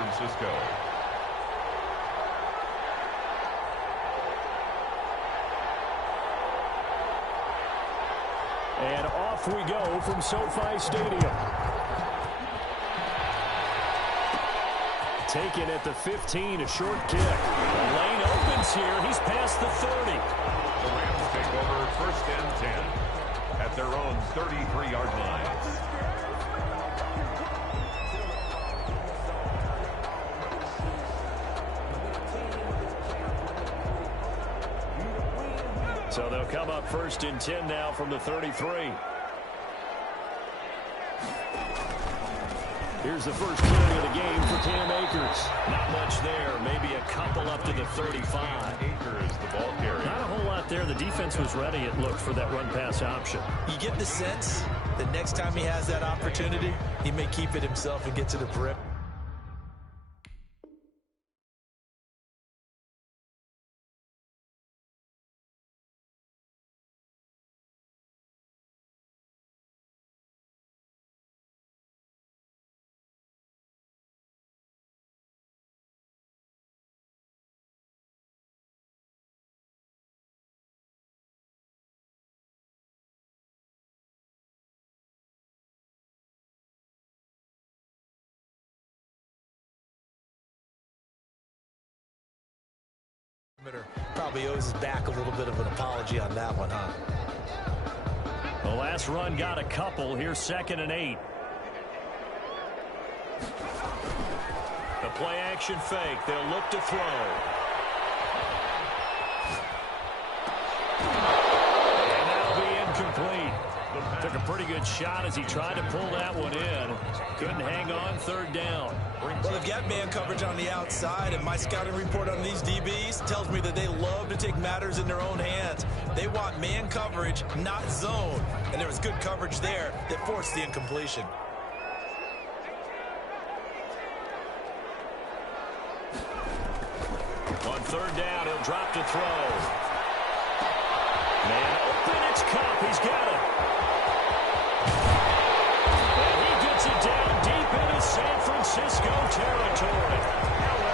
Francisco. And off we go from SoFi Stadium. Taken at the 15, a short kick. The lane opens here. He's past the 30. The Rams take over 1st and 10 at their own 33-yard line. So they'll come up 1st and 10 now from the 33. Here's the first carry of the game for Cam Akers. Not much there. Maybe a couple up to the 35. Akers, the ball carrier. Not a whole lot there. The defense was ready, it looked, for that run-pass option. You get the sense that next time he has that opportunity, he may keep it himself and get to the perimeter. Probably owes his back a little bit of an apology on that one, huh? The last run got a couple. Here's 2nd and 8. The play action fake. They'll look to throw. And that'll be incomplete. Took a pretty good shot as he tried to pull that one in. Couldn't hang on. 3rd down. Well, they've got man coverage on the outside, and my scouting report on these DBs tells me that they love to take matters in their own hands. They want man coverage, not zone. And there was good coverage there that forced the incompletion. On 3rd down, he'll drop to throw. Man open, it's Cup. He's got it. And he gets it down deep into San Francisco territory.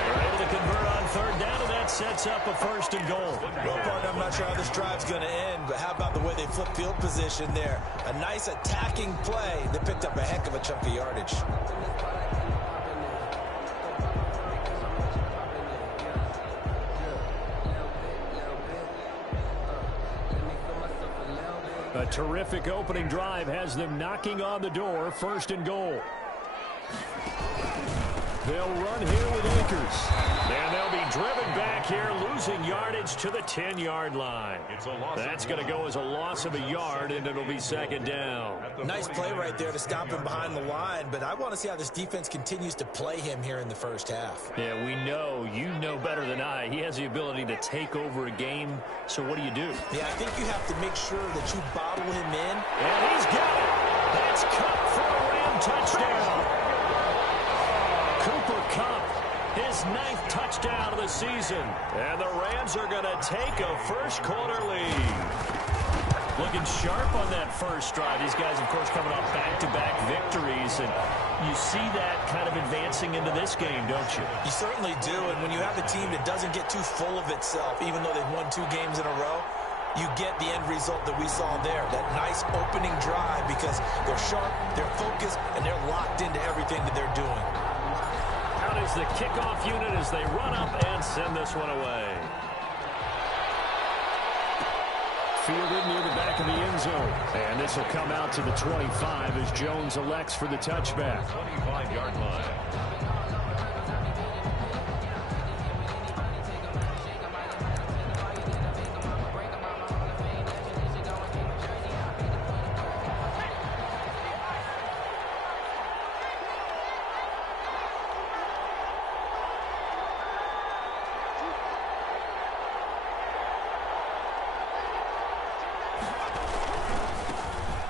They're able to convert on 3rd down, and that sets up a 1st and goal. Well, partner, I'm not sure how this drive's going to end, but how about the way they flip field position there? A nice attacking play. They picked up a heck of a chunk of yardage. A terrific opening drive has them knocking on the door. 1st and goal. They'll run here with Akers. And they'll be driven back here, losing yardage to the 10-yard line. That's going to go as a loss of a yard, and it'll be 2nd down. Nice play right there to stop him behind the line, but I want to see how this defense continues to play him here in the 1st half. Yeah, we know. You know better than I. He has the ability to take over a game, so what do you do? Yeah, I think you have to make sure that you bottle him in. And he's got it. That's Cup for a Ram touchdown. Cooper Kupp, his 9th touchdown of the season. And the Rams are going to take a 1st quarter lead. Looking sharp on that first drive. These guys, of course, coming off back-to-back victories. And you see that kind of advancing into this game, don't you? You certainly do. And when you have a team that doesn't get too full of itself, even though they've won 2 games in a row, you get the end result that we saw there. That nice opening drive because they're sharp, they're focused, and they're locked into everything that they're doing. Out is the kickoff unit as they run up and send this one away. Fielded near the back of the end zone. And this will come out to the 25 as Jones elects for the touchback. 25-yard line.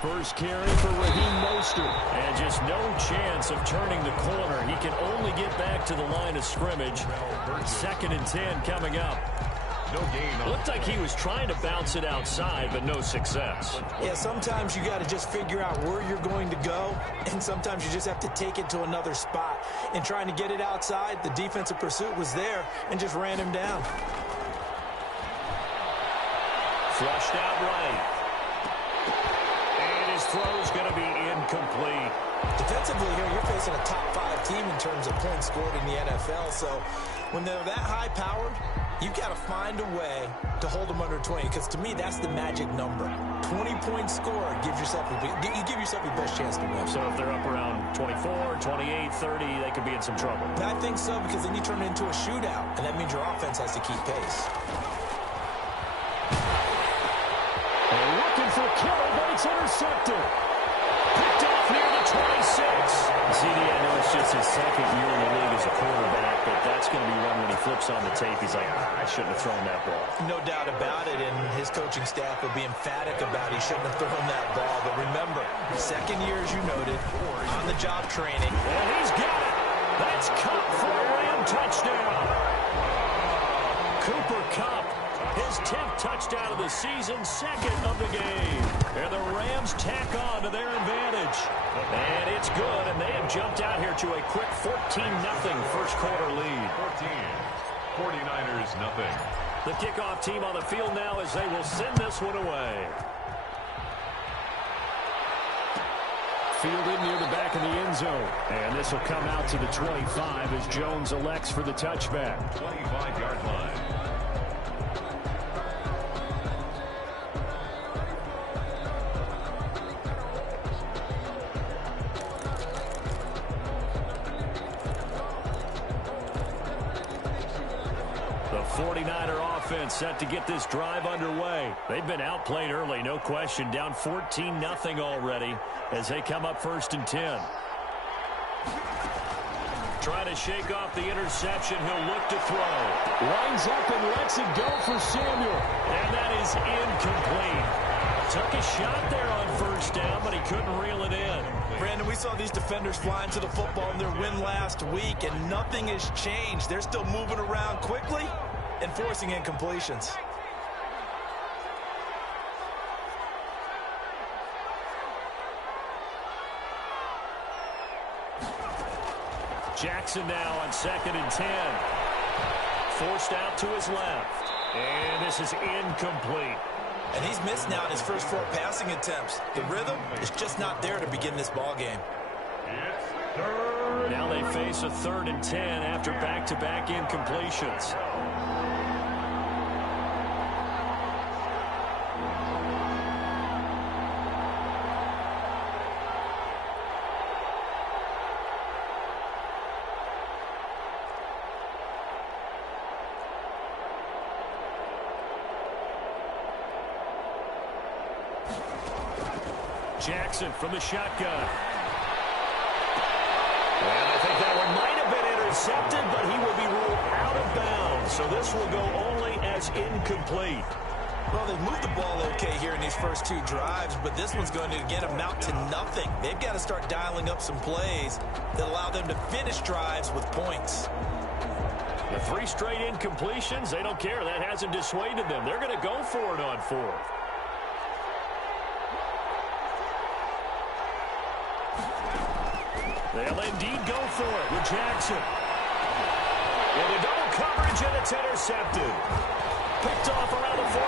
First carry for Raheem Mostert. And just no chance of turning the corner. He can only get back to the line of scrimmage. 2nd and 10 coming up. No gain on. Looked like he was trying to bounce it outside, but no success. Yeah, sometimes you got to just figure out where you're going to go, and sometimes you just have to take it to another spot. And trying to get it outside, the defensive pursuit was there and just ran him down. Flushed out right. And his throw's going to be incomplete. Defensively here, you're facing a top 5 team in terms of points scored in the NFL. So when they're that high-powered, you've got to find a way to hold them under 20, because to me, that's the magic number. 20 points scored gives yourself you give yourself your best chance to win. So if they're up around 24, 28, 30, they could be in some trouble. I think so, because then you turn it into a shootout, and that means your offense has to keep pace. They're looking for Kittle, but it's intercepted. Picked off near the 26. CD, I know it's just his second year in the league as a quarterback, but that's going to be one when he flips on the tape. He's like, I shouldn't have thrown that ball. No doubt about it, and his coaching staff will be emphatic about he shouldn't have thrown that ball. But remember, second year, as you noted, on-the-job training. And he's got it. That's Cup for a Ram touchdown. Cooper Kupp, his 10th touchdown of the season, second of the game. And the Rams tack on to their advantage. And it's good, and they have jumped out here to a quick 14-0 first quarter lead. 49ers nothing. The kickoff team on the field now as they will send this one away. Fielded near the back of the end zone. And this will come out to the 25 as Jones elects for the touchback. 25-yard line. The 49er offense set to get this drive underway. They've been outplayed early, no question. Down 14-0 already as they come up 1st and 10. Trying to shake off the interception. He'll look to throw. Lines up and lets it go for Samuel. And that is incomplete. Took a shot there on 1st down, but he couldn't reel it in. Brandon, we saw these defenders flying to the football in their win last week, and nothing has changed. They're still moving around quickly and forcing incompletions. Jackson now on 2nd and 10. Forced out to his left. And this is incomplete. And he's missed now in his first 4 passing attempts. The rhythm is just not there to begin this ball game. Now they face a 3rd and 10 after back-to-back incompletions. Jackson from the shotgun. And I think that one might have been intercepted, but he will be ruled out of bounds. So this will go only as incomplete. Well, they've moved the ball okay here in these first 2 drives, but this one's going to, again, amount to nothing. They've got to start dialing up some plays that allow them to finish drives with points. The 3 straight incompletions, they don't care. That hasn't dissuaded them. They're going to go for it on 4th. They'll indeed go for it with Jackson. Into double coverage, and it's intercepted. Picked off around the 41.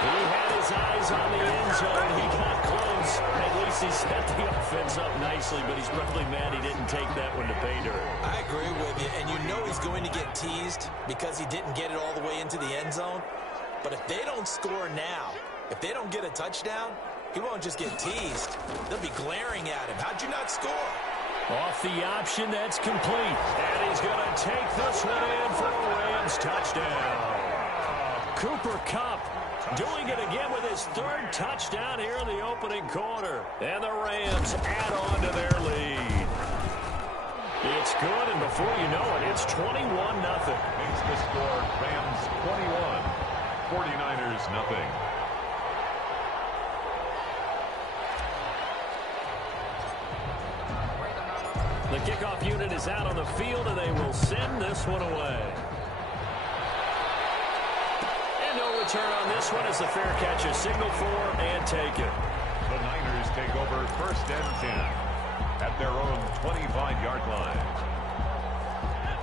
He had his eyes on the end zone. He got close. At least he set the offense up nicely, but he's probably mad he didn't take that one to pay dirt. I agree with you, and you know he's going to get teased because he didn't get it all the way into the end zone. But if they don't score now, if they don't get a touchdown, he won't just get teased. They'll be glaring at him. How'd you not score? Off the option, that's complete. And he's going to take this one in for a Rams touchdown. Cooper Kupp doing it again with his 3rd touchdown here in the opening quarter. And the Rams add on to their lead. It's good, and before you know it, it's 21-0. Makes the score Rams 21, 49ers nothing. The kickoff unit is out on the field, and they will send this one away. And no return on this one as the fair catch is signaled for and taken. The Niners take over 1st and 10 at their own 25-yard line.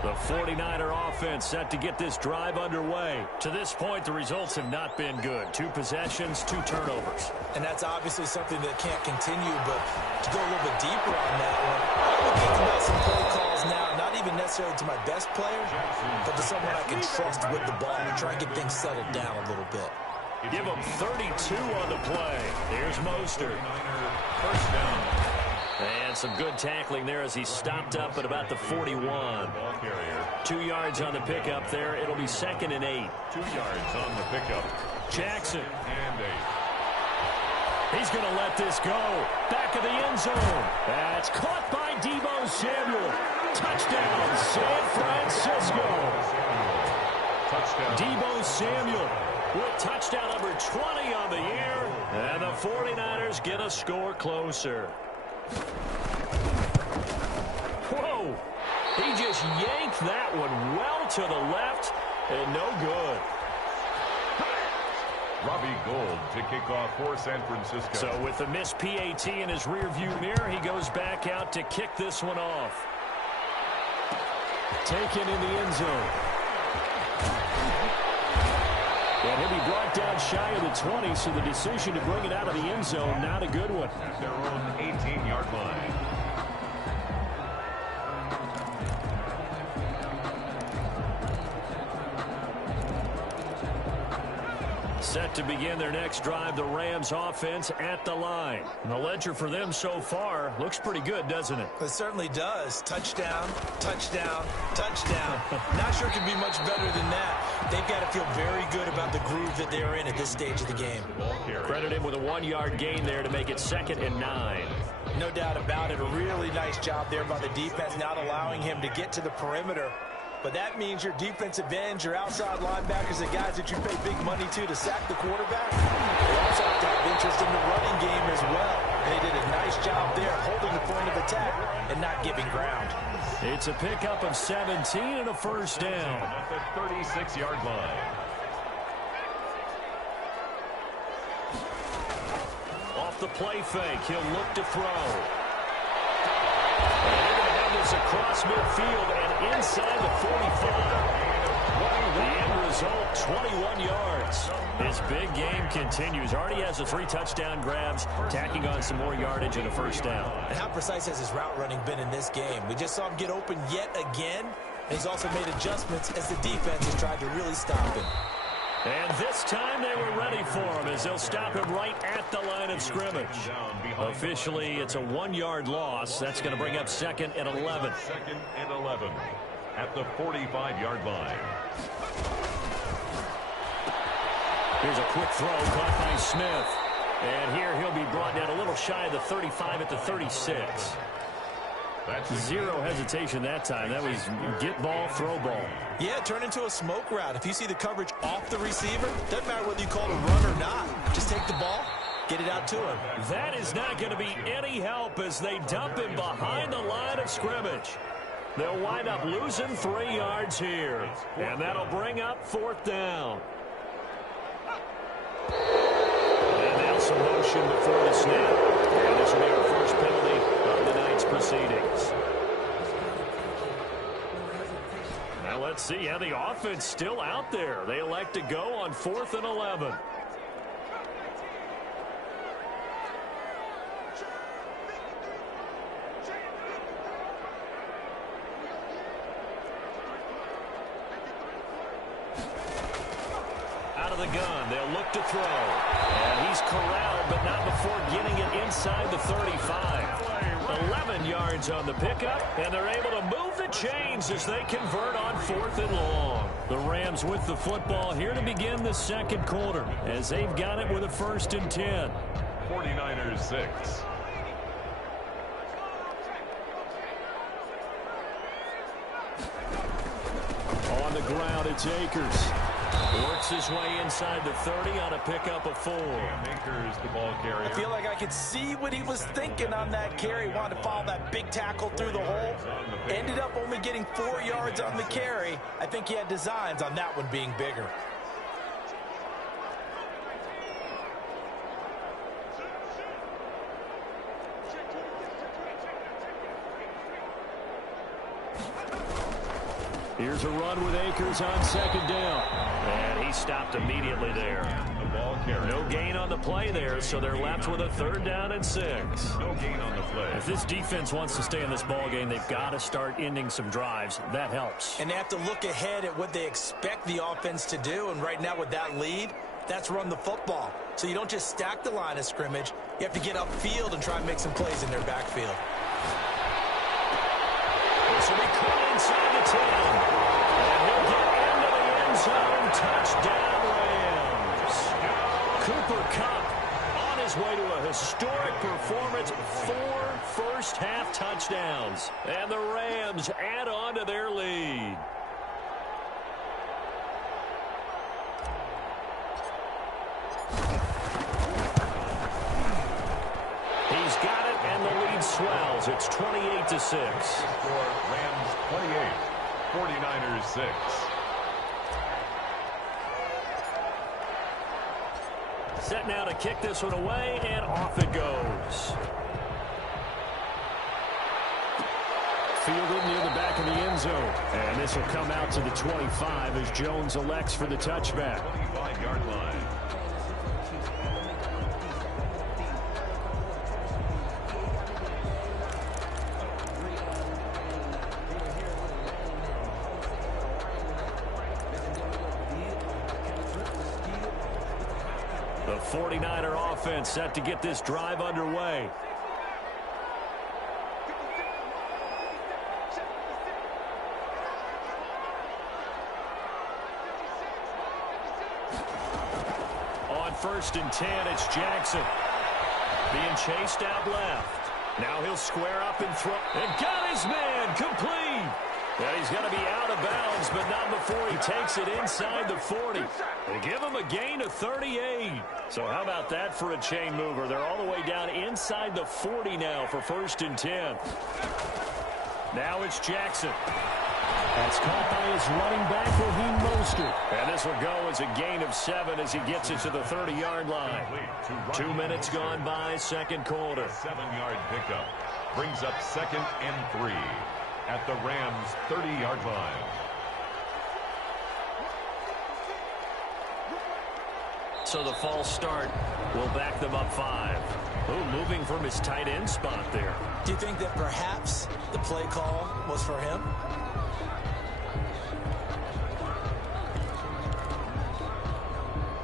The 49er offense set to get this drive underway. To this point, the results have not been good. 2 possessions, 2 turnovers. And that's obviously something that can't continue, but to go a little bit deeper on that one, I would think about some play calls now, not even necessarily to my best player, but to someone I can trust with the ball and try and get things settled down a little bit. Give him 32 on the play. Here's Mostert. 1st down. And some good tackling there as he stopped up at about the 41. 2 yards on the pickup there. It'll be 2nd and 8. 2 yards on the pickup. Jackson. And 8. He's going to let this go. Back of the end zone. That's caught by Deebo Samuel. Touchdown, San Francisco. Touchdown. Deebo Samuel with touchdown number 20 on the year. And the 49ers get a score closer. Whoa! He just yanked that one well to the left and no good. Robbie Gould to kick off for San Francisco. So with the missed PAT in his rearview mirror, he goes back out to kick this one off. Taken in the end zone. And he'll be brought down shy of the 20, so the decision to bring it out of the end zone, not a good one. At their own 18-yard line. Set to begin their next drive, the Rams offense at the line. And the ledger for them so far looks pretty good, doesn't it? It certainly does. Touchdown, touchdown, touchdown. Not sure it can be much better than that. They've got to feel very good about the groove that they're in at this stage of the game. Credit him with a 1-yard gain there to make it 2nd and 9. No doubt about it. A really nice job there by the defense, not allowing him to get to the perimeter. But that means your defensive ends, your outside linebackers, the guys that you pay big money to sack the quarterback. They also have to have interest in the running game as well. And they did a nice job there holding the point of attack and not giving ground. It's a pickup of 17 and a 1st down. At the 36-yard line. Off the play fake, he'll look to throw. And they're going to have this across midfield and inside the 45. The end result, 21 yards. His big game continues. Already has the 3 touchdown grabs, tacking on some more yardage and a 1st down. And how precise has his route running been in this game? We just saw him get open yet again. And he's also made adjustments as the defense has tried to really stop him. And this time they were ready for him as they'll stop him right at the line of scrimmage. Officially, it's a 1-yard loss. That's going to bring up 2nd and 11. 2nd and 11 at the 45-yard line. Here's a quick throw caught by Smith. And here he'll be brought down a little shy of the 35 at the 36. Zero hesitation that time. That was get ball, throw ball. Yeah, turn into a smoke route. If you see the coverage off the receiver, doesn't matter whether you call it a run or not. Just take the ball, get it out to him. That is not going to be any help as they dump him behind the line of scrimmage. They'll wind up losing 3 yards here. And that'll bring up 4th down. And now some motion before the snap. And this will be our first penalty of the night's proceedings. Now let's see how the offense still out there. They elect to go on 4th and 11. Out of the gun, they'll look to throw. And he's corralled, but not before getting it inside the 35. 11 yards on the pickup, and they're able to move the chains as they convert on 4th and long. The Rams with the football here to begin the 2nd quarter as they've got it with a 1st and 10. 49ers 6. On the ground, it's Akers. Works his way inside the 30 on a pickup of 4. Makers the ball carrier. I feel like I could see what he was thinking on that carry. Wanted to follow that big tackle through the hole. Ended up only getting 4 yards on the carry. I think he had designs on that one being bigger. Here's a run with Akers on 2nd down. And he stopped immediately there. The ball carrier. No gain on the play there, so they're left with a 3rd down and 6. No gain on the play. If this defense wants to stay in this ball game, they've got to start ending some drives. That helps. And they have to look ahead at what they expect the offense to do. And right now with that lead, that's run the football. So you don't just stack the line of scrimmage. You have to get upfield and try and make some plays in their backfield. This will be caught inside the 10. And he'll get into the end zone. Touchdown, Rams. Cooper Kupp on his way to a historic performance. 4 first-half touchdowns. And the Rams add on to their lead. He's got it, and the lead swells. It's 28-6. For Rams 28, 49ers 6. Set now to kick this one away, and off it goes. Fielded near the back of the end zone. And this will come out to the 25 as Jones elects for the touchback. 25-yard line. The 49er offense set to get this drive underway. On 1st and 10, it's Jackson. Being chased out left. Now he'll square up and throw. And got his man complete. And he's going to be out of bounds, but not before he takes it inside the 40. They give him a gain of 38. So how about that for a chain mover? They're all the way down inside the 40 now for 1st and 10. Now it's Jackson. That's caught by his running back, Raheem Mostert. And this will go as a gain of 7 as he gets it to the 30-yard line. 2 minutes gone by, 2nd quarter. 7-yard pickup brings up 2nd and 3 at the Rams' 30-yard line. So the false start will back them up 5. Ooh, moving from his tight end spot there. Do you think that perhaps the play call was for him?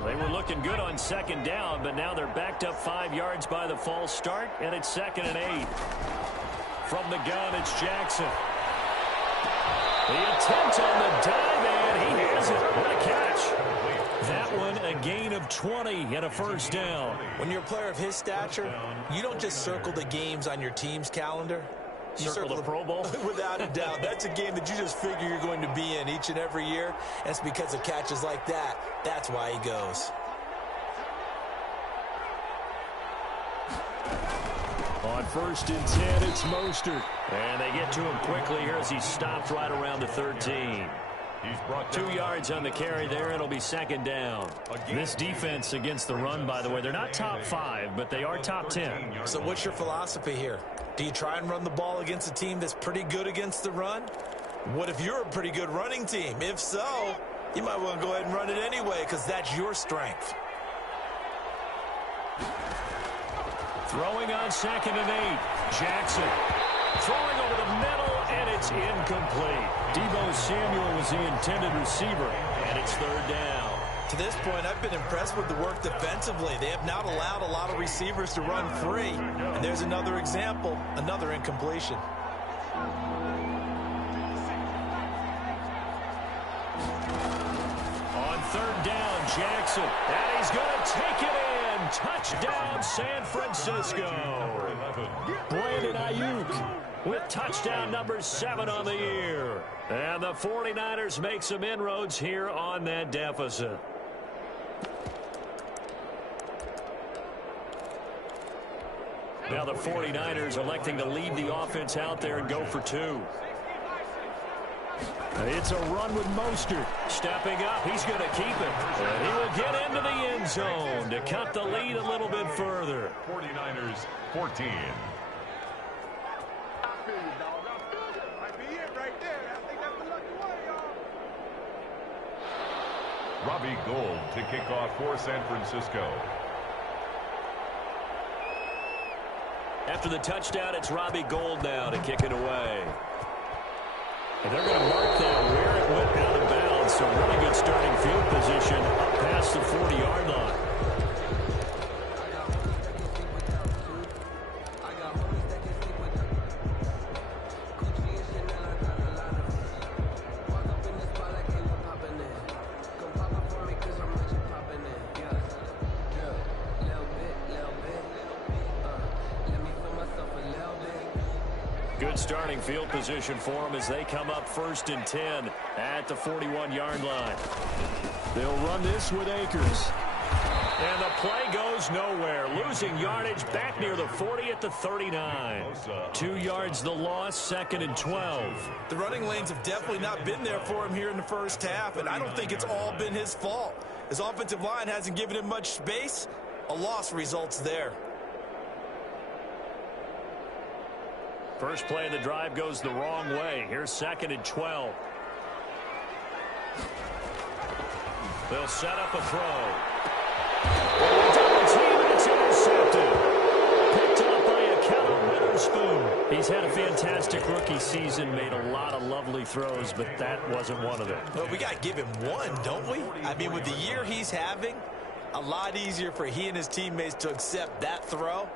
They were looking good on 2nd down, but now they're backed up 5 yards by the false start, and it's 2nd and 8. From the gun, it's Jackson. The attempt on the dive, and he has it. What a catch. That one, a gain of 20 and a 1st down. When you're a player of his stature, you don't just circle the games on your team's calendar. You Circle the Pro Bowl? Without a doubt. That's a game that you just figure you're going to be in each and every year. And it's because of catches like that. That's why he goes. On 1st and 10, it's Mostert. And they get to him quickly here as he stopped right around the 13. He's brought 2 yards on the carry there. It'll be 2nd down. This defense against the run, by the way, they're not top 5, but they are top 10. So what's your philosophy here? Do you try and run the ball against a team that's pretty good against the run? What if you're a pretty good running team? If so, you might want to go ahead and run it anyway because that's your strength. Throwing on 2nd and 8. Jackson throwing over the middle, and it's incomplete. Deebo Samuel was the intended receiver, and it's 3rd down. To this point, I've been impressed with the work defensively. They have not allowed a lot of receivers to run free. And there's another example, another incompletion. On 3rd down, Jackson. And he's going to take it in. Touchdown, San Francisco. Brandon Ayuk with touchdown number 7 on the year. And the 49ers make some inroads here on that deficit. Now the 49ers electing to lead the offense out there and go for 2. It's a run with Mostert. Stepping up, he's going to keep it. And he will get into the end zone to cut the lead a little bit further. 49ers 14. Robbie Gould to kick off for San Francisco. After the touchdown, it's Robbie Gould now to kick it away. And they're going to mark that where it went out of bounds. So really good starting field position up past the 40-yard line. Good starting field position for them as they come up 1st and 10 at the 41-yard line. They'll run this with Akers. And the play goes nowhere. Losing yardage back near the 40 at the 39. 2 yards the loss, 2nd and 12. The running lanes have definitely not been there for him here in the first half, and I don't think it's all been his fault. His offensive line hasn't given him much space. A loss results there. First play of the drive goes the wrong way. Here's 2nd and 12. They'll set up a throw. Double team, and it's intercepted. Picked up by a Keller Witherspoon. He's had a fantastic rookie season, made a lot of lovely throws, but that wasn't one of them. Well, we got to give him one, don't we? I mean, with the year he's having, a lot easier for he and his teammates to accept that throw,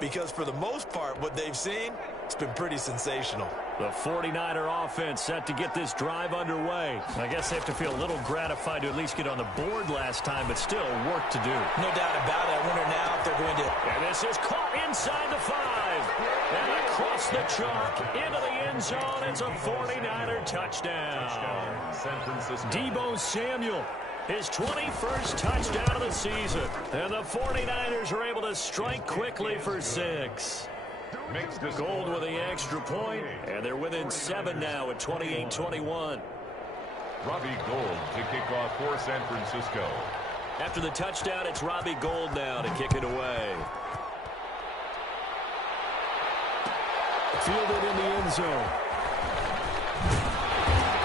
because for the most part, what they've seen, it's been pretty sensational. The 49er offense set to get this drive underway. I guess they have to feel a little gratified to at least get on the board last time, but still work to do. No doubt about it. I wonder now if they're going to... And this is caught inside the 5. And across the chalk into the end zone. It's a 49er touchdown. San Francisco. Deebo Samuel. His 21st touchdown of the season. And the 49ers are able to strike quickly for 6. Gould with the extra point, and they're within 7 now at 28-21. Robbie Gould to kick off for San Francisco. After the touchdown, it's Robbie Gould now to kick it away. Fielded in the end zone.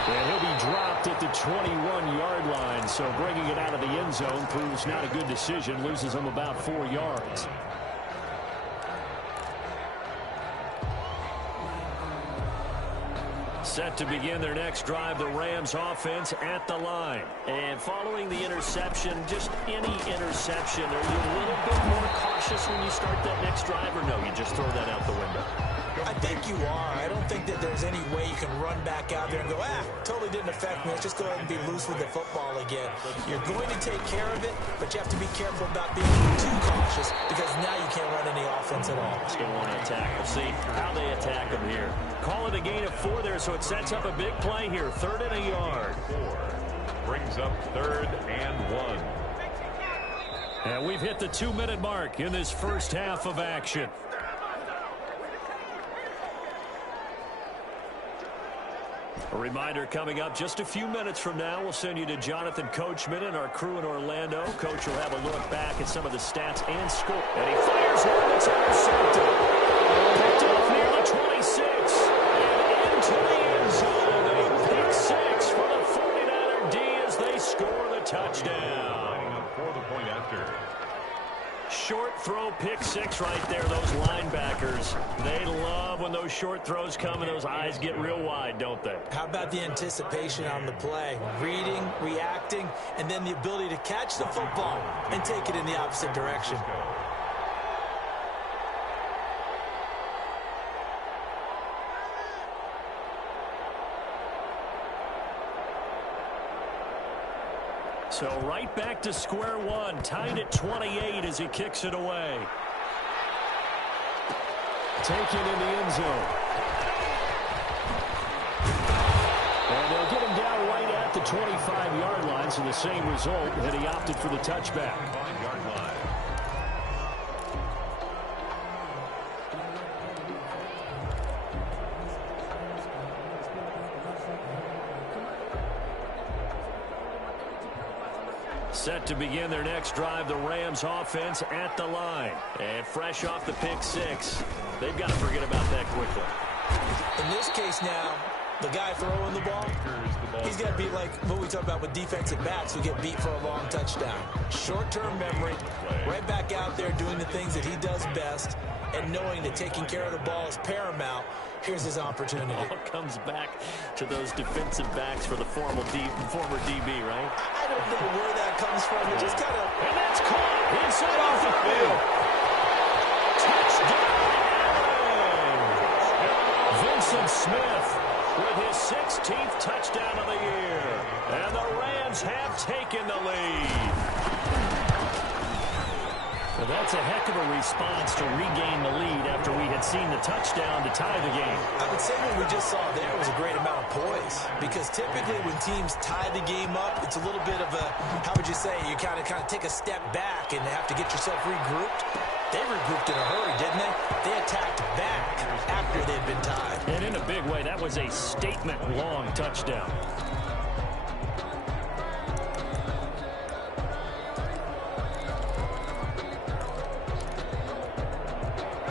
And he'll be dropped at the 21-yard line, so bringing it out of the end zone proves not a good decision, loses him about 4 yards. Set to begin their next drive, the Rams offense at the line. And following the interception, just any interception, are you a little bit more cautious when you start that next drive, or no, you just throw that out the window? I think you are. I don't think that there's any way you can run back out there and go, totally didn't affect me. Let's just go ahead and be loose with the football again. You're going to take care of it, but you have to be careful about being too cautious because now you can't run any offense at all. Still want to attack. We'll see how they attack them here. Call it a gain of 4 there, so it sets up a big play here. 3rd and a yard. 4 brings up 3rd and 1. And we've hit the 2-minute mark in this first half of action. A reminder coming up just a few minutes from now. We'll send you to Jonathan Coachman and our crew in Orlando. Coach will have a look back at some of the stats and score. And he fires one that's intercepted. Picked off near the 26. And into the end zone. A pick 6 for the 49er D as they score the touchdown. Lining up for the point after. Short throw, pick 6 right there. Those linebackers, they love when those short throws come and those eyes get real wide, don't they? How about the anticipation on the play? Reading, reacting, and then the ability to catch the football and take it in the opposite direction. So right back to square one, tied at 28 as he kicks it away. Taken in the end zone. 25-yard line, so the same result, and he opted for the touchback. 5-yard line. Set to begin their next drive, the Rams offense at the line. And fresh off the pick six, they've got to forget about that quickly. In this case now, the guy throwing the ball, he's got to be like what we talk about with defensive backs who get beat for a long touchdown. Short-term memory, right back out there doing the things that he does best, and knowing that taking care of the ball is paramount. Here's his opportunity. All comes back to those defensive backs for the former DB, right? I don't know where that comes from. It just kind of... And that's caught inside off the field. Touchdown, Allen! Vincent Smith with his 16th touchdown of the year. And the Rams have taken the lead. Well, that's a heck of a response to regain the lead after we had seen the touchdown to tie the game. I would say what we just saw there was a great amount of poise, because typically when teams tie the game up, it's a little bit of a, how would you say, you kind of take a step back and have to get yourself regrouped. They regrouped in a hurry, didn't they? They attacked back after they'd been tied. And in a big way, that was a statement-long touchdown.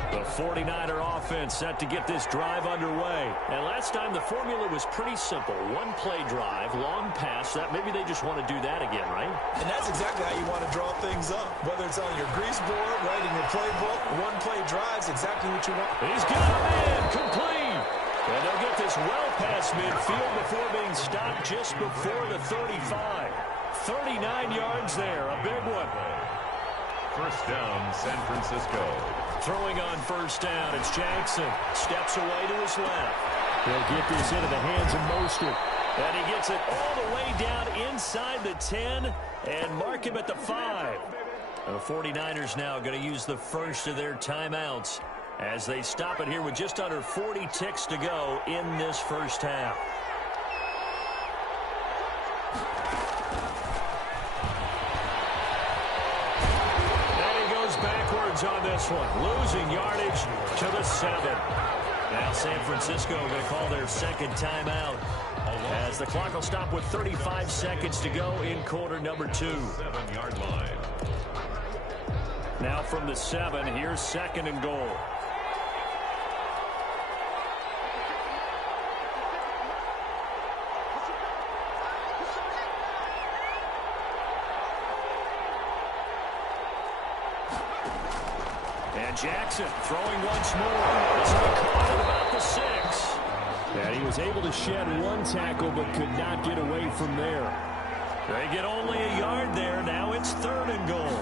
The 49er offense set to get this drive underway. And last time the formula was pretty simple. One play drive, long pass. That maybe they just want to do that again, right? And that's exactly how you want to draw things up. Whether it's on your grease board, writing your playbook, one play drive's exactly what you want. He's got a man complete. And they'll get this well past midfield before being stopped just before the 35. 39 yards there, a big one. First down, San Francisco. Throwing on first down, it's Jackson. Steps away to his left. He'll get this into the hands of Mostert. And he gets it all the way down inside the 10 and mark him at the 5. The 49ers now going to use the first of their timeouts as they stop it here with just under 40 ticks to go in this first half. On this one, losing yardage to the 7. Now San Francisco going to call their second timeout as the clock will stop with 35 seconds to go in quarter number 2. 7-yard line. Now from the 7, here's second and goal. Jackson throwing once more. This one caught at about the 6. And he was able to shed one tackle but could not get away from there. They get only a yard there. Now it's third and goal.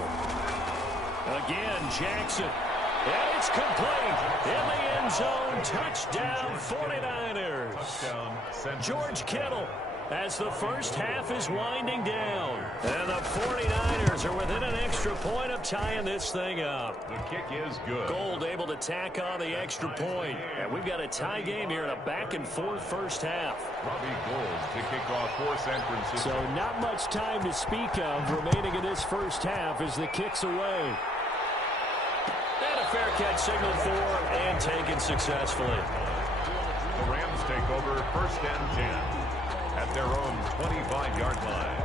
Again, Jackson. And it's complete. In the end zone. Touchdown 49ers. Touchdown. George Kittle as the first half is winding down. And the 49ers are within an extra point of tying this thing up. The kick is good. Gold able to tack on the extra point. And we've got a tie game here in a back-and-forth first half. Robbie Gould to kick off for San Francisco. So not much time to speak of remaining in this first half as the kick's away. And a fair catch signaled for and taken successfully. The Rams take over first and 10. At their own 25-yard line.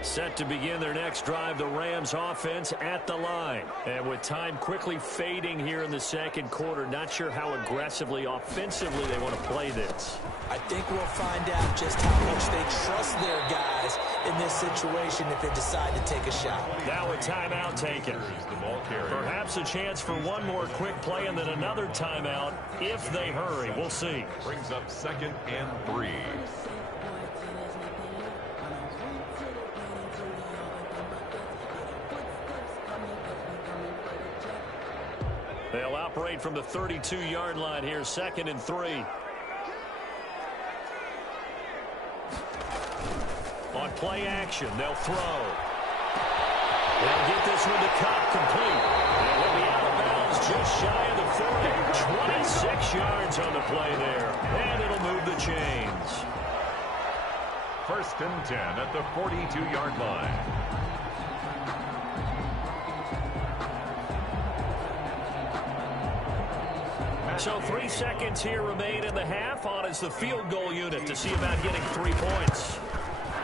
Set to begin their next drive, the Rams offense at the line. And with time quickly fading here in the second quarter, not sure how aggressively, offensively they want to play this. I think we'll find out just how much they trust their guys in this situation if they decide to take a shot. Now a timeout taken. The ball carrier. Perhaps a chance for one more quick play and then another timeout if they hurry. We'll see. Brings up second and 3. They'll operate from the 32-yard line here, second and 3. On play action, they'll throw. They'll get this one to Cup, complete. And he'll be out of bounds just shy of the 40. 26 yards on the play there. And it'll move the chains. 1st and 10 at the 42-yard line. So 3 seconds here remain in the half. On is the field goal unit to see about getting 3 points.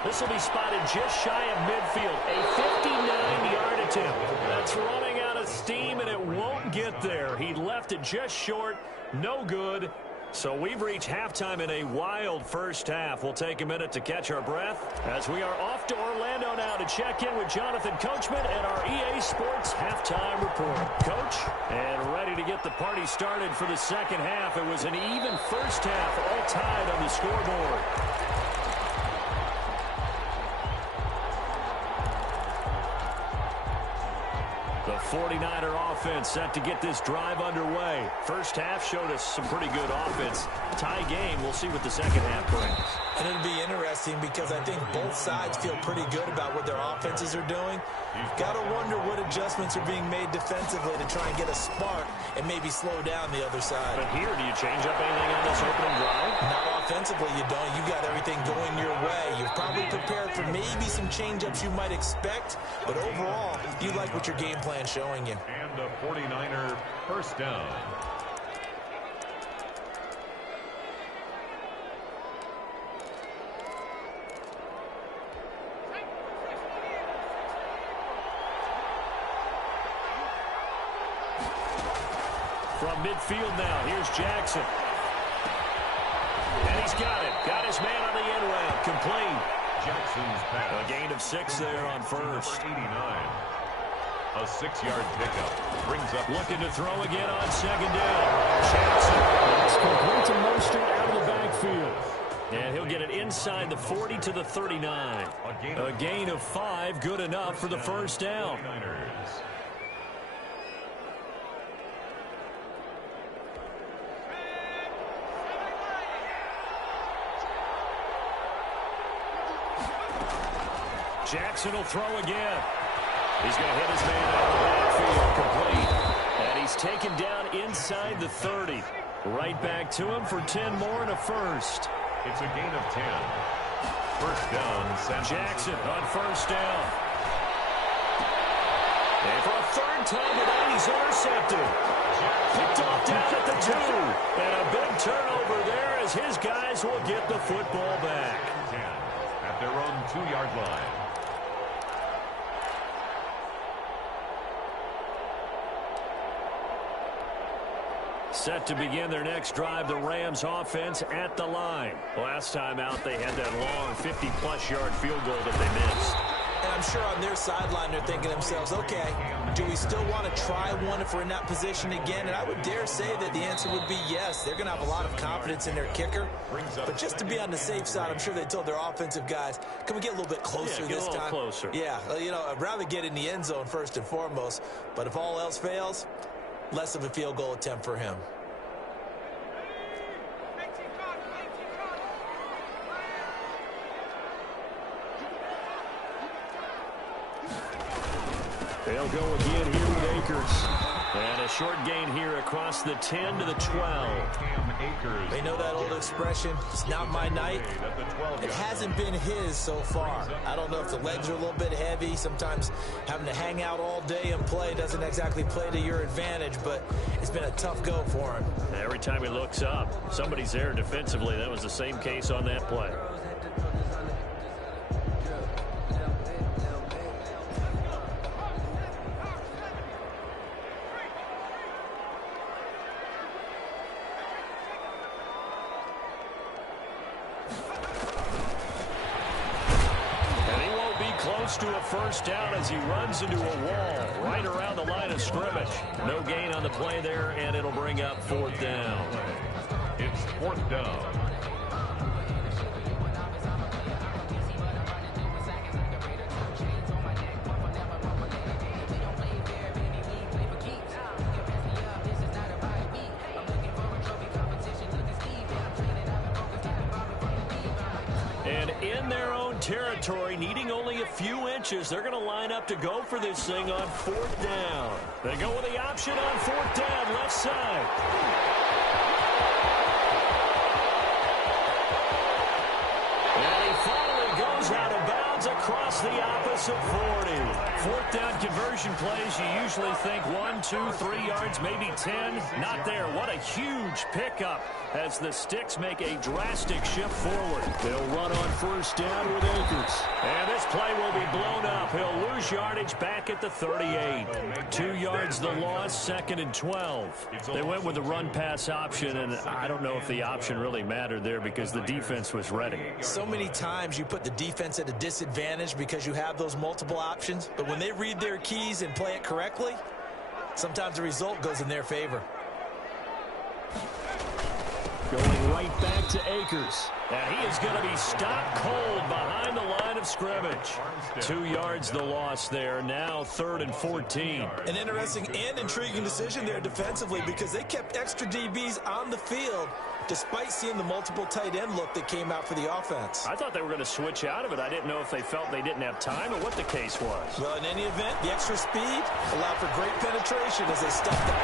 This will be spotted just shy of midfield. A 59-yard attempt. That's running out of steam, and it won't get there. He left it just short. No good. So we've reached halftime in a wild first half. We'll take a minute to catch our breath as we are off to Orlando now to check in with Jonathan Coachman and our EA Sports halftime report. Coach, and ready to get the party started for the second half. It was an even first half, all tied on the scoreboard. The 49er offense set to get this drive underway. First half showed us some pretty good offense. Tie game. We'll see what the second half brings. And it'll be interesting because I think both sides feel pretty good about what their offenses are doing. You've got to wonder what adjustments are being made defensively to try and get a spark and maybe slow down the other side. But here, do you change up anything on this opening drive? Not offensively, you don't. You got everything going your way. You've probably prepared for maybe some change-ups you might expect, but overall, you like what your game plan showing you. And a 49er first down. From midfield now, here's Jackson. And he's got it. Got his man on the end route. Complete. Jackson's pass. A gain of 6 there on first. 89. A 6-yard pickup. Brings up. Looking to throw again on second down. Jackson. It's complete to Mostert out of the backfield. And he'll get it inside the 40 to the 39. A gain of 5, good enough for the first down. 49ers. Jackson will throw again. He's going to hit his man out of the backfield, complete. And he's taken down inside the 30. Right back to him for 10 more and a first. It's a gain of 10. First down, Jackson on first down. And for a third time tonight, he's intercepted. Picked off down at the 2. And a big turnover there as his guys will get the football back. 10 at their own 2-yard line. Set to begin their next drive, the Rams offense at the line. Last time out, they had that long 50-plus yard field goal that they missed. And I'm sure on their sideline they're thinking to themselves, okay, do we still want to try one if we're in that position again? And I would dare say that the answer would be yes. They're going to have a lot of confidence in their kicker. But just to be on the safe side, I'm sure they told their offensive guys, can we get a little bit closer this time? Closer. Yeah, you know, I'd rather get in the end zone first and foremost. But if all else fails, less of a field goal attempt for him. They'll go again here with Akers. And a short gain here across the 10 to the 12. They know that old expression, it's not my night. It hasn't been his so far. I don't know if the legs are a little bit heavy. Sometimes having to hang out all day and play doesn't exactly play to your advantage, but it's been a tough go for him. Every time he looks up, somebody's there defensively. That was the same case on that play. To a first down as he runs into a wall right around the line of scrimmage. No gain on the play there, and it'll bring up 4th down. It's 4th down. And in their own territory, needing only a few inches. They're going to line up to go for this thing on 4th down. They go with the option on 4th down, left side. And he finally goes out of bounds across the opposite 40. 4th down conversion plays, you usually think 1, 2, 3 yards, maybe 10. Not there. What a huge pickup as the Sticks make a drastic shift forward. They'll run on 1st down with Akers. And this play will be blown up. He'll lose yardage back at the 38. 2 yards the loss, 2nd and 12. They went with the run-pass option, and I don't know if the option really mattered there because the defense was ready. So many times you put the defense at a disadvantage because you have those multiple options, but when they read their keys and play it correctly, sometimes the result goes in their favor. Going right back to Akers. And he is going to be stopped cold behind the line of scrimmage. 2 yards the loss there. Now 3rd and 14. An interesting and intriguing decision there defensively because they kept extra DBs on the field despite seeing the multiple tight end look that came out for the offense. I thought they were going to switch out of it. I didn't know if they felt they didn't have time or what the case was. Well, in any event, the extra speed allowed for great penetration as they stuffed it.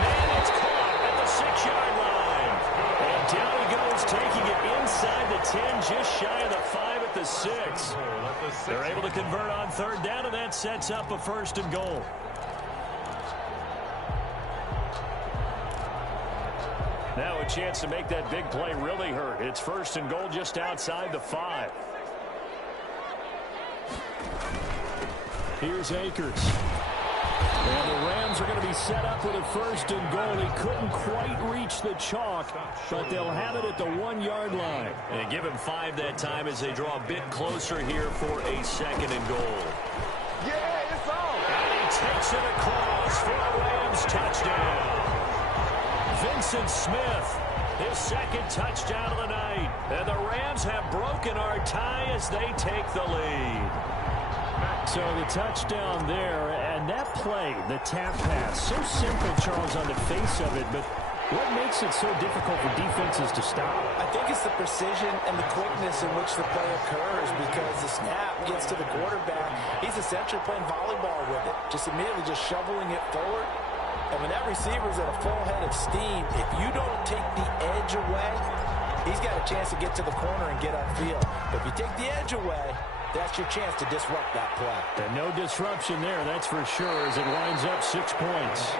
Man, it's caught at the 6-yard line. And down he goes, taking it inside the 10, just shy of the 5 at the 6. They're able to convert on 3rd down, and that sets up a 1st and goal. Now a chance to make that big play really hurt. It's 1st and goal just outside the 5. Here's Akers. And the Rams are going to be set up with a 1st and goal. He couldn't quite reach the chalk, but they'll have it at the 1-yard line. And give him 5 that time as they draw a bit closer here for a 2nd and goal. Yeah, it's on. And he takes it across for a Rams touchdown. Vincent Smith, his 2nd touchdown of the night. And the Rams have broken our tie as they take the lead. So the touchdown there, and that play, the tap pass, so simple, Charles, on the face of it, but what makes it so difficult for defenses to stop? I think it's the precision and the quickness in which the play occurs because the snap gets to the quarterback. He's essentially playing volleyball with it, just immediately just shoveling it forward. And when that receiver's at a full head of steam, if you don't take the edge away, he's got a chance to get to the corner and get upfield. But if you take the edge away, that's your chance to disrupt that play. And no disruption there, that's for sure, as it winds up 6 points.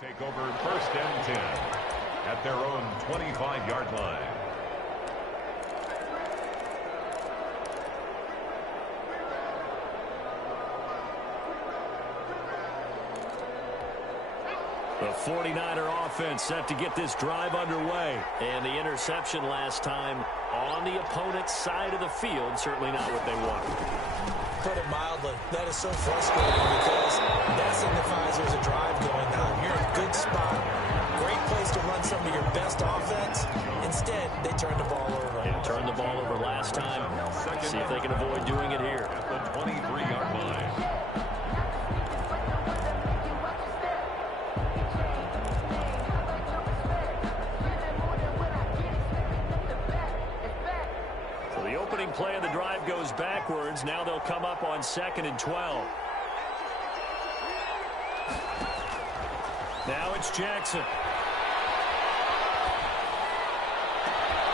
Take over 1st and 10 at their own 25-yard line. The 49er offense set to get this drive underway. And the interception last time on the opponent's side of the field, certainly not what they wanted. Put it mildly, that is so frustrating because that signifies there's a drive going on. You're in a good spot, great place to run some of your best offense. Instead, they turned the ball over. And turned the ball over last time. See if they can avoid doing it here. At the 23-yard line. Play of the drive goes backwards. Now they'll come up on 2nd and 12. Now it's Jackson.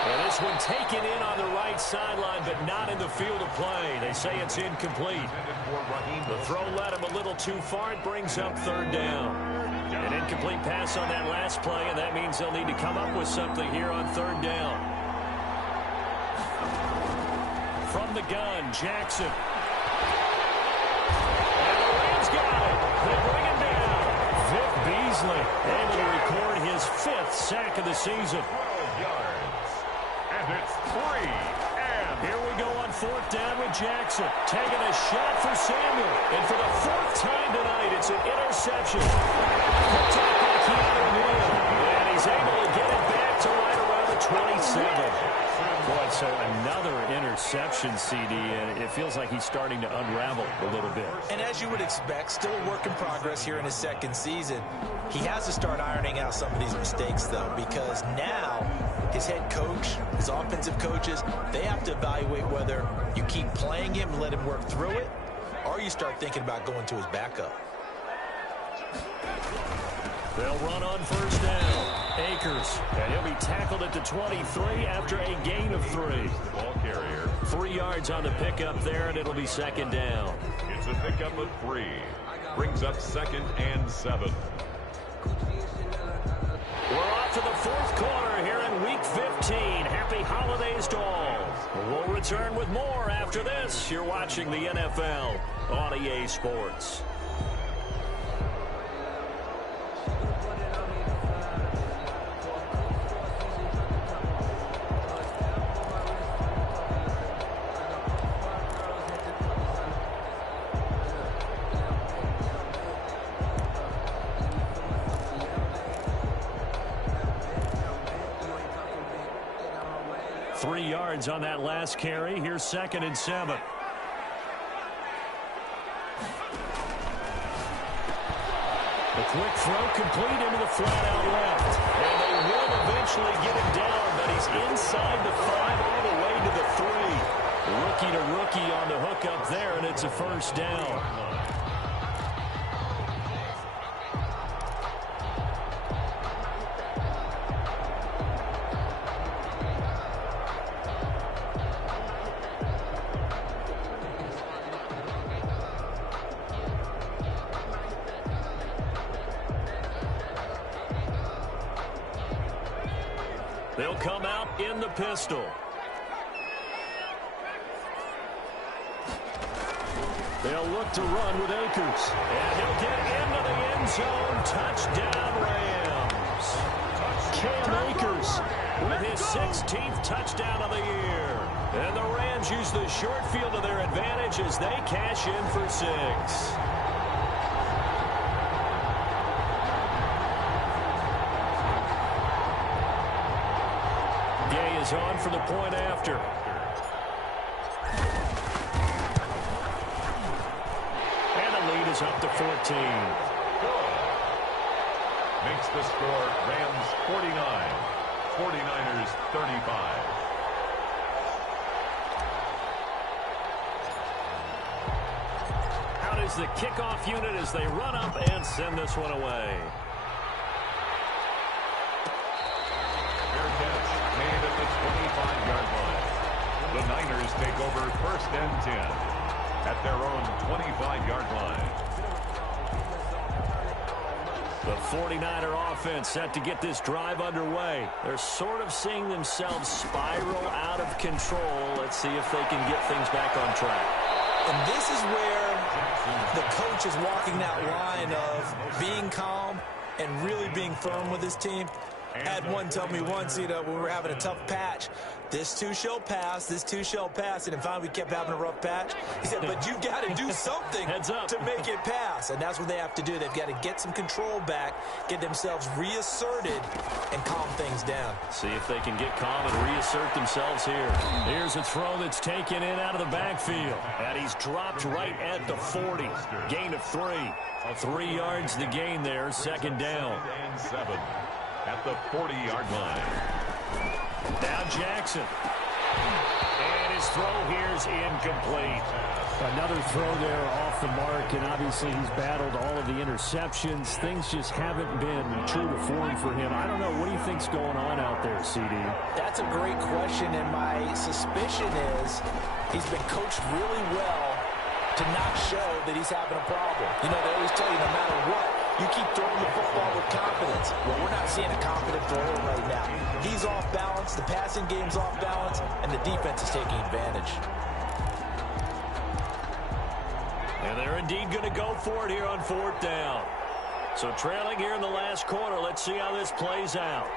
And this one taken in on the right sideline, but not in the field of play. They say it's incomplete. The throw led him a little too far. It brings up 3rd down. An incomplete pass on that last play, and that means they'll need to come up with something here on 3rd down. From the gun, Jackson. And the Rams got it. They bring him down. Vic Beasley able fifth sack of the season. 12 yards. And it's 3. And here we go on fourth down with Jackson. Taking a shot for Samuel. And for the fourth time tonight, it's an interception. Picked up by Keanu Neal. And he's able to get it back to right around the 27. Boy, so another interception, CD, and it feels like he's starting to unravel a little bit. And as you would expect, still a work in progress here in his second season. He has to start ironing out some of these mistakes, though, because now his head coach, his offensive coaches, they have to evaluate whether you keep playing him and let him work through it, or you start thinking about going to his backup. They'll run on first down. Akers, and he'll be tackled at the 23 after a gain of 3. ball carrier. 3 yards on the pickup there, and it'll be second down. It's a pickup of 3. Brings up 2nd and 7. We're off to the fourth quarter here in Week 15. Happy holidays to all. We'll return with more after this. You're watching the NFL on EA Sports. On that last carry. Here's 2nd and 7. A quick throw complete into the flat out left. And they will eventually get him down, but he's inside the 5 all the way to the 3. Rookie to rookie on the hook up there, and it's a first down. They'll come out in the pistol. They'll look to run with Akers. And he'll get into the end zone. Touchdown, Rams. Cam Akers with his 16th touchdown of the year. And the Rams use the short field to their advantage as they cash in for 6. On for the point after. And the lead is up to 14. Makes the score Rams 49, 49ers 35. Out is the kickoff unit as they run up and send this one away. Made at the 25-yard line. The Niners take over 1st and 10 at their own 25-yard line. The 49er offense set to get this drive underway. They're sort of seeing themselves spiral out of control. Let's see if they can get things back on track. And this is where the coach is walking that line of being calm and really being firm with his team. Had one tell me once, when we were having a tough patch, this too shall pass, this too shall pass. And finally we kept having a rough patch. He said, but you've got to do something to make it pass. And that's what they have to do. They've got to get some control back, get themselves reasserted, and calm things down. See if they can get calm and reassert themselves here. Here's a throw that's taken in out of the backfield. And he's dropped right at the 40. Gain of 3. 3 yards the gain there, 2nd down. 2nd and 7. At the 40-yard line. Now Jackson. And his throw here is incomplete. Another throw there off the mark, and obviously he's battled all of the interceptions. Things just haven't been true to form for him. I don't know. What do you think's going on out there, CD? That's a great question, and my suspicion is he's been coached really well to not show that he's having a problem. They always tell you no matter what, you keep throwing the football with confidence. Well, we're not seeing a confident thrower right now. He's off balance, the passing game's off balance, and the defense is taking advantage. And they're indeed going to go for it here on 4th down. So trailing here in the last quarter. Let's see how this plays out.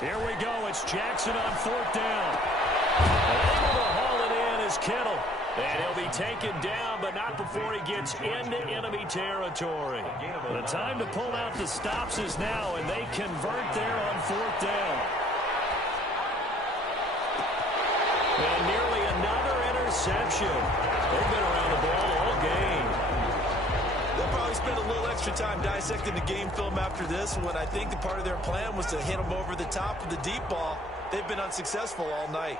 Here we go. It's Jackson on fourth down. Able to haul it in is Kittle. And he'll be taken down, but not before he gets into enemy territory. The time to pull out the stops is now, and they convert there on fourth down. And nearly another interception. They've been around the ball all game. They'll probably spend a little extra time dissecting the game film after this when I think the part of their plan was to hit them over the top of the deep ball. They've been unsuccessful all night.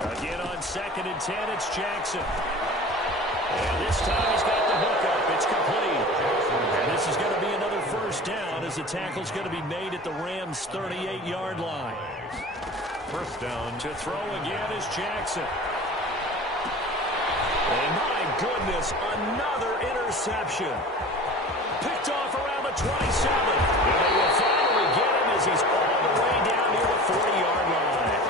Again on 2nd and 10, it's Jackson. And this time he's got the hook up. It's complete. And this is going to be another first down as the tackle's going to be made at the Rams' 38-yard line. First down. To throw again is Jackson. And my goodness, another interception. Picked off around the 27. And they will finally get him as he's all the way down near the 40-yard line.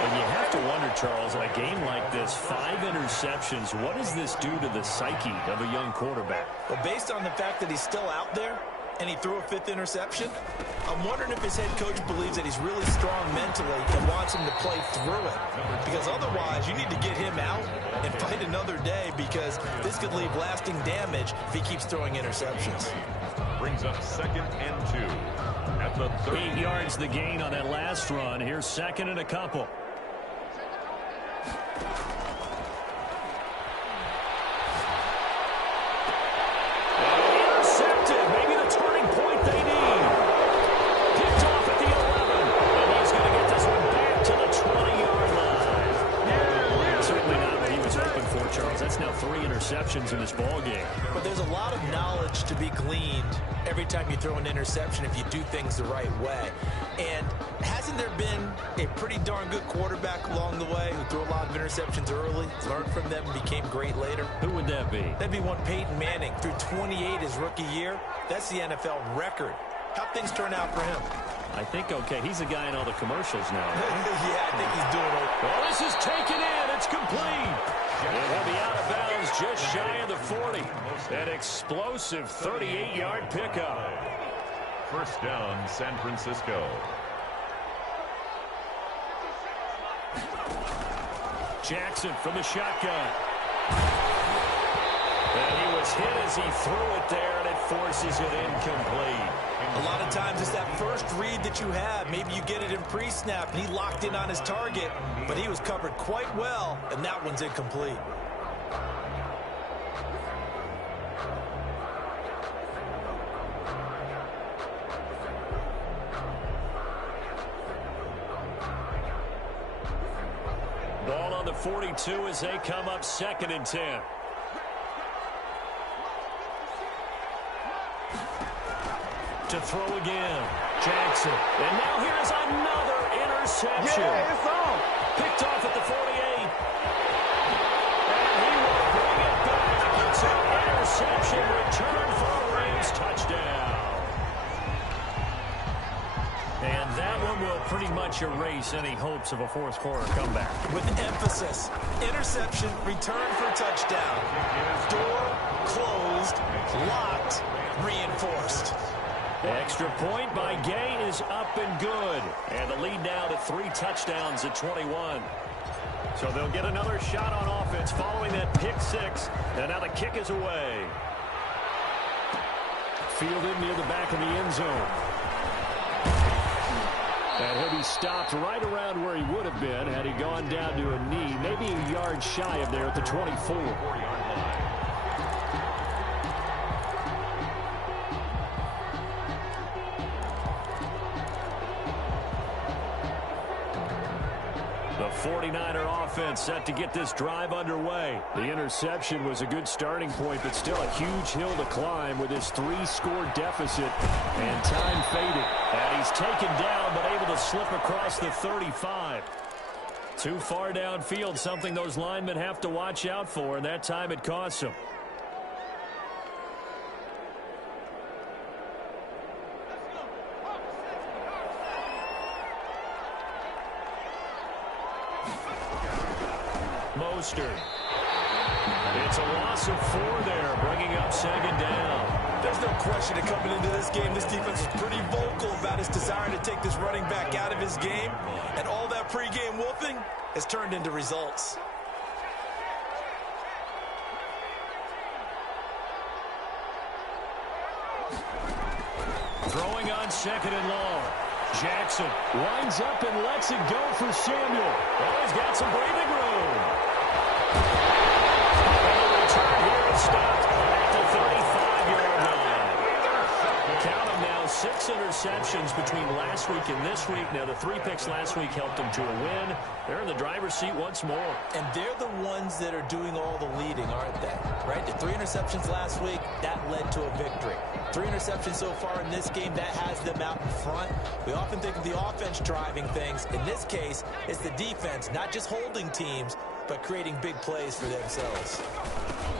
And you have to wonder, Charles, in a game like this, 5 interceptions, what does this do to the psyche of a young quarterback? Well, based on the fact that he's still out there and he threw a 5th interception, I'm wondering if his head coach believes that he's really strong mentally and wants him to play through it. Because otherwise, you need to get him out and fight another day, because this could leave lasting damage if he keeps throwing interceptions. Brings up 2nd and 2 at the 30. 8 yards the gain on that last run. Here's 2nd and a couple. Interceptions in this ball game. But there's a lot of knowledge to be gleaned every time you throw an interception if you do things the right way. And hasn't there been a pretty darn good quarterback along the way who threw a lot of interceptions early, learned from them, and became great later? Who would that be? That'd be one Peyton Manning. Threw 28 his rookie year. That's the NFL record. How'd things turn out for him? I think, okay, he's a guy in all the commercials now. Yeah, I think he's doing it. Well, this is taken in. It's complete. And he'll be out of bounds just shy of the 40. An explosive 38-yard pickup. First down, San Francisco. Jackson from the shotgun. And he was hit as he threw it there, and it forces it incomplete. A lot of times it's that first read that you have. Maybe you get it in pre-snap, and he locked in on his target, but he was covered quite well, and that one's incomplete. Ball on the 42 as they come up 2nd and 10. To throw again, Jackson. And now here's another interception. Yeah, it's on. Picked off at the 48. And he will bring it back. It's an interception return for a Rams touchdown. And that one will pretty much erase any hopes of a fourth quarter comeback. With emphasis, interception, return for a touchdown. Door closed, locked, reinforced. Extra point by Gay is up and good. And the lead now to 3 touchdowns at 21. So they'll get another shot on offense following that pick 6. And now the kick is away. Fielded near the back of the end zone. And he'll be stopped right around where he would have been had he gone down to a knee, maybe a yard shy of there at the 24. The 49er offense set to get this drive underway. The interception was a good starting point, but still a huge hill to climb with his 3-score deficit. And time faded. And he's taken down, but able to slip across the 35. Too far downfield, something those linemen have to watch out for, and that time it costs them. Mostert. It's a loss of 4 there, bringing up second down. There's no question that coming into this game, this defense is pretty vocal about its desire to take this running back out of his game. And all that pregame wolfing has turned into results. Throwing on second and long. Jackson winds up and lets it go for Samuel. Oh, he's got some breathing room. And the return here is stopped at the 35-yard line. Count them now, 6 interceptions between last week and this week. Now, the 3 picks last week helped them to a win. They're in the driver's seat once more. And they're the ones that are doing all the leading, aren't they? Right? The 3 interceptions last week, that led to a victory. 3 interceptions so far in this game, that has them out in front. We often think of the offense driving things. In this case, it's the defense, not just holding teams, but creating big plays for themselves.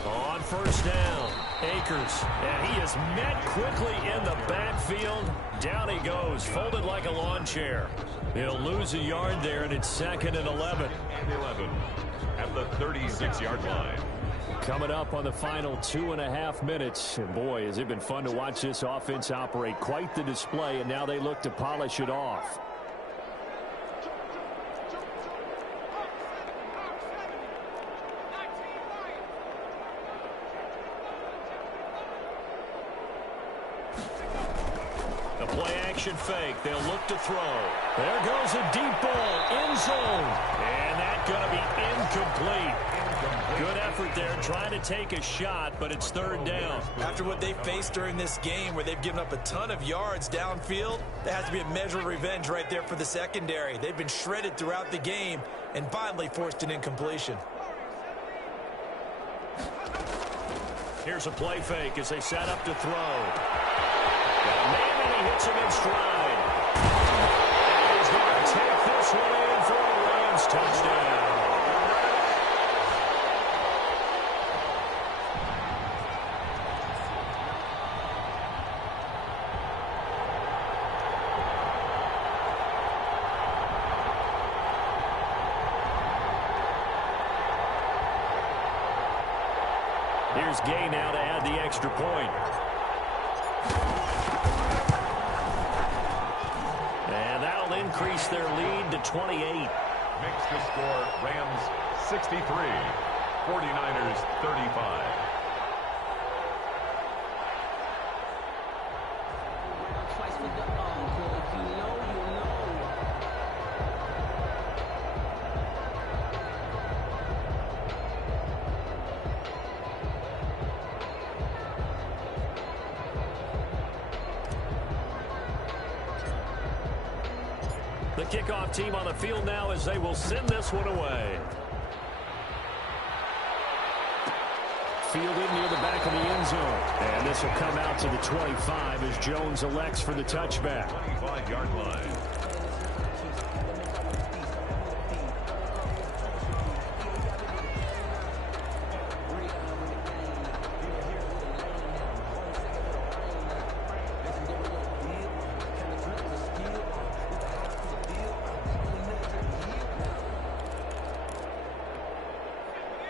On first down, Akers. And he is met quickly in the backfield. Down he goes, folded like a lawn chair. He'll lose a yard there, and it's 2nd and 11. 11 at the 36-yard line. Coming up on the final 2.5 minutes. And boy, has it been fun to watch this offense operate. Quite the display, and now they look to polish it off. The play-action fake. They'll look to throw. There goes a deep ball, end zone. And that's going to be incomplete. Good effort there, trying to take a shot, but it's 3rd down. After what they faced during this game where they've given up a ton of yards downfield, there has to be a measure of revenge right there for the secondary. They've been shredded throughout the game and finally forced an incompletion. Here's a play fake as they set up to throw. Got a man, and he hits him in stride. And he's going to take this one in for a Rams touchdown. Here's Gay now to add the extra point. And that'll increase their lead to 28. Makes the score Rams 63, 49ers 35. The kickoff team on the field now as they will send this one away. Fielded near the back of the end zone. And this will come out to the 25 as Jones elects for the touchback. 25-yard line.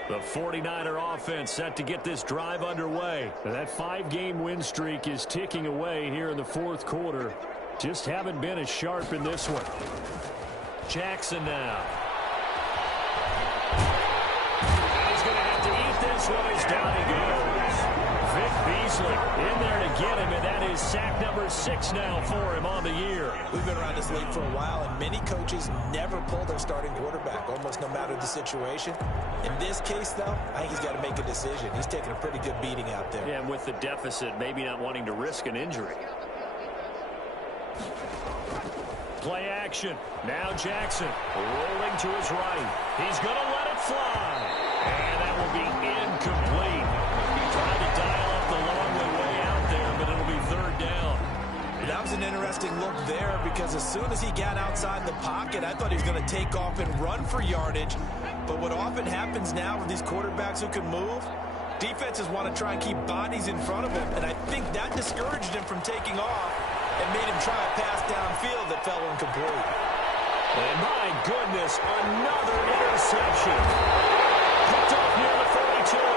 The 49er offense set to get this drive underway. That 5-game win streak is ticking away here in the 4th quarter. Just haven't been as sharp in this one. Jackson now. He's going to have to eat this one as down he goes. Vic Beasley in there to get him, and that is sack number 6 now for him on the year. We've been around this league for a while, and many coaches never pull their starting quarterback, almost no matter the situation. In this case, though, I think he's got to make a decision. He's taking a pretty good beating out there. Yeah, and with the deficit, maybe not wanting to risk an injury. Play action. Now Jackson rolling to his right. He's going to let it fly. And that will be incomplete. Trying to dial up the long way out there, but it'll be 3rd down. That was an interesting look there because as soon as he got outside the pocket, I thought he was going to take off and run for yardage. But what often happens now with these quarterbacks who can move, defenses want to try and keep bodies in front of him. And I think that discouraged him from taking off and made him try a pass downfield that fell incomplete. And my goodness, another interception. Picked off near the 42.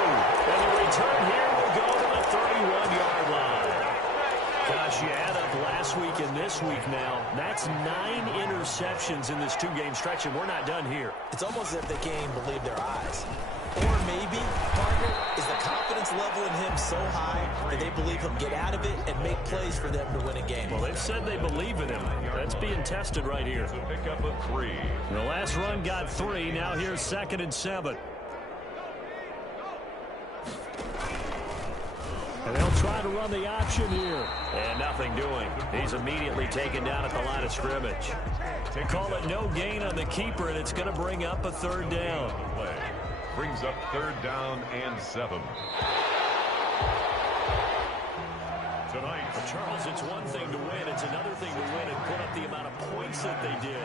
That's 9 interceptions in this 2-game stretch, and we're not done here. It's almost as if they can't even believe their eyes. Or maybe, partner, is the confidence level in him so high that they believe he'll get out of it and make plays for them to win a game. Well, they've said they believe in him. That's being tested right here. Pick up a 3. The last run got 3. Now here's 2nd and 7. And they'll try to run the option here. And nothing doing. He's immediately taken down at the line of scrimmage. They call it no gain on the keeper, and it's going to bring up a 3rd down. Brings up 3rd down and 7. Tonight, Charles, it's one thing to win. It's another thing to win and put up the amount of points that they did.